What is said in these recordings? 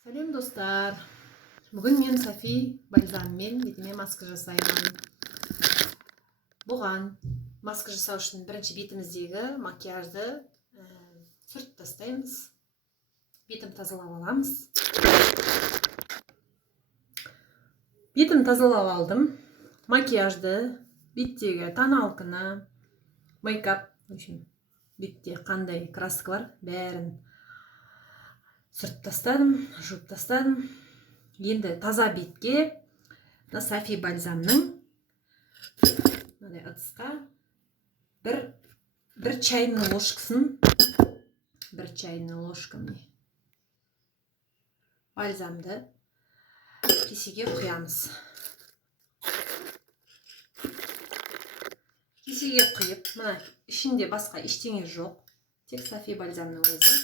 Сәлем достар. Бүгін мен Софи бальзаммен бетіме маска жасаймын. Бұған маска жасау үшін бірінші бетіміздегі макияжды сүртіп тастаймыз. Бетім тазалап аламыз. Бетім тазалап алдым. Макияжды, беттегі тоналканы, мейкап, бетте қандай краска бар, бәрін сүртіп тастадым, жуып тастадым. Енді таза бетке Софи бальзамның ыдысқа бір чайный ложкасын, бір чайный ложка бальзамды кесеге құямыз. Кесеге құйып, мына ішінде басқа ештеңе жоқ, тек Софи бальзамның өзі.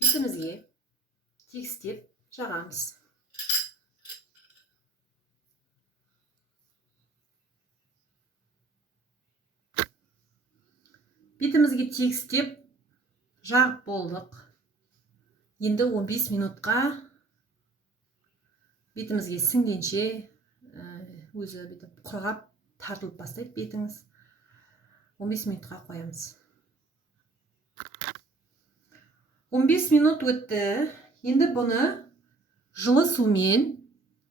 Бетімізге тегістеп жағамыз. Бетімізге тегістеп жағып болдық. Енді 15 минутқа бетімізге сіңгенше өзі құрғап тартылып бастайды бетіңіз. 15 минутқа қоямыз. 15 минут өтті. Енді бұны жылы сумен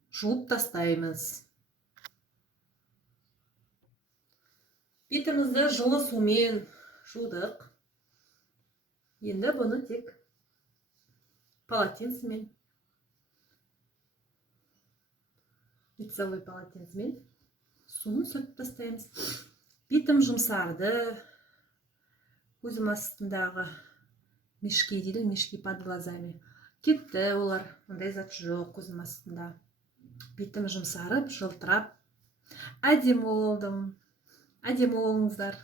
жуып тастаймыз. Бетімізді жылы сумен жудық. Енді бұны тек полотенцемен, лицевой полотенцемен суын сүртіп тастаймыз. Бетім жұмсарды. Көзім астындағы мешки дейді, мешки под глазами. Кетті олар, ондай зат жоқ көзім астында. Бетім жұмсарып, жылтырап, әдемі болдым. Әдемі болыңыздар.